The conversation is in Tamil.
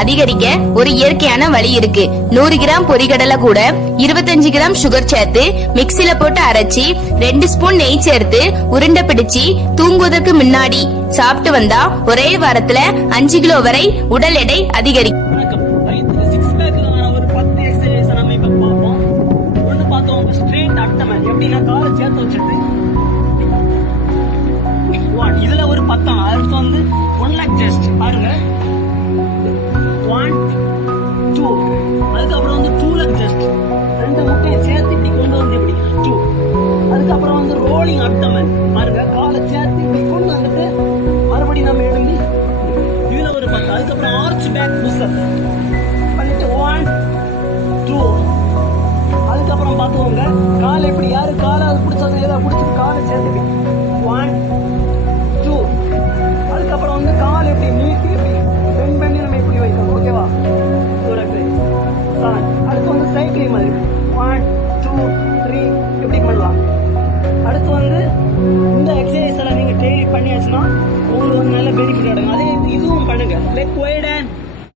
அதிகரிக்க ஒரு இயற்கையான வழி இருக்கு. 100 கிராம் பொரிகடலை கூட 25 கிராம் சுகர் சேர்த்து மிக்சில போட்டு அரைச்சி 2 ஸ்பூன் நெய் சேர்த்து உருண்டை பிடிச்சி தூங்குவதற்கு முன்னாடி சாப்பிட்டு வந்தா ஒரே வாரத்துல 5 கிலோ வரை உடல் எடை அதிகரிக்கும். இதுல ஒரு 10 அடுத்து வந்து 1 லேக் ஜஸ்ட் பாருங்க 1 2 அதுக்கப்புறம் வந்து 2 லேக் ஜஸ்ட் 2 முட்டையை சேர்த்து இப்படி கொண்டு வந்து இப்படி 2 அதுக்கப்புறம் வந்து ரோலிங் அப்டமன் பாருங்க காலை சேர்த்து இப்படி கொண்டு வந்துட்டு மறுபடியும் நம்ம எழும்பி இதுல ஒரு 10 அதுக்கப்புறம் ஆர்ச் பேக் புஷ்அப் பண்ணிட்டு 1 2 அதுக்கப்புறம் பார்த்துக்கோங்க காலை இப்படி யாரு காலை அது பிடிச்சது ஏதாவது பிடிச்சிட்டு காலை சேர்த்து 1 2 அதுக்கப்புறம் வந்து கால் எப்படி நீட்டி எப்படி பெண்ட் பண்ணி நம்ம எப்படி வைக்கணும். ஓகேவா? அடுத்து வந்து சைக்கிளிங் மாதிரி 1 2 3 எப்படி பண்ணலாம். அடுத்து வந்து இந்த எக்ஸசைஸ் எல்லாம் நீங்க டெய்லி பண்ணியாச்சுன்னா உங்களுக்கு ஒரு நல்ல பெனிஃபிட் கிடைக்கும். அதே இதுவும் பண்ணுங்க லைக் ஒய்ட் அண்ட்